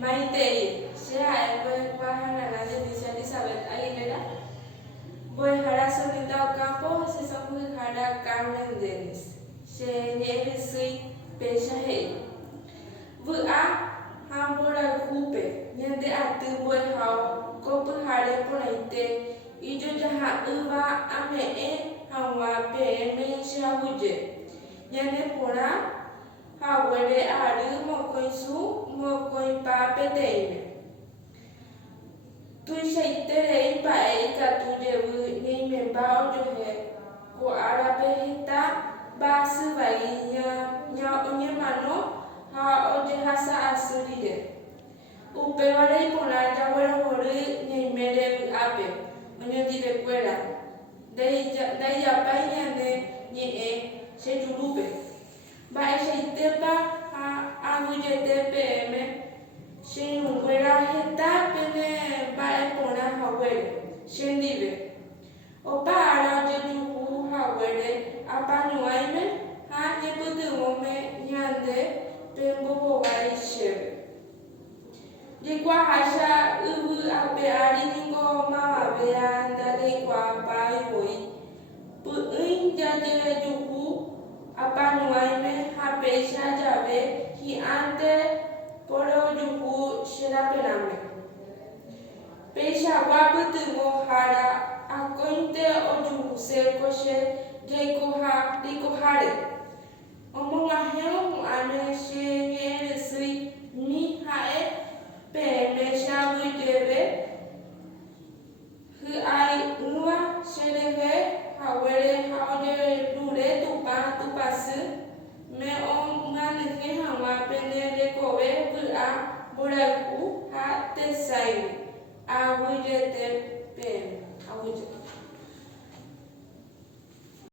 Maite, sea pues para la de Elizabeth Aguilera. Voy a solita campo, se son muy jara Carmen Dennis. Se nieve sui pecha hey. Vừa hambora kupe, nyande atu voy hao, kopu hare ponaite, ijo jaha uva ame hawa pe me shavuje. Nyande pora hawere aru mokoi su mokoi pa peteime. Tui shaitere pa e ka tu de vu ni me bao jo he ko arabe hita ba su vai nya onye mano ha oje hasa asuri de. Upeware pona jawara hore ni mere ape onye di be kwera. Dai ya pa nyane ni se jurube. Ba e shaitepa ha aguje de pe me Shin wera heta pene bae pona hawere. Shin dive. Opa ara je juhu hawere. Apa nuaime ha nyebudu mome nyande pembo howai sheve. Jikwa hasha ubu ape ari ningo mama bea ndale kwa bai hoi. Pu jaje juhu apa nuaime ha pesha jave hi ante Poro juhu shirapename. Pesha wabutu mo hara akointe o juhu se koshe diko hare. Omo waheo mu ane she nyere sui mi hae pe me shabu debe. Hu ai unwa shereve hawere haode lure tupasu. Me om ngane hawa pene de kowe buraku ha tesai awuje te pen awuje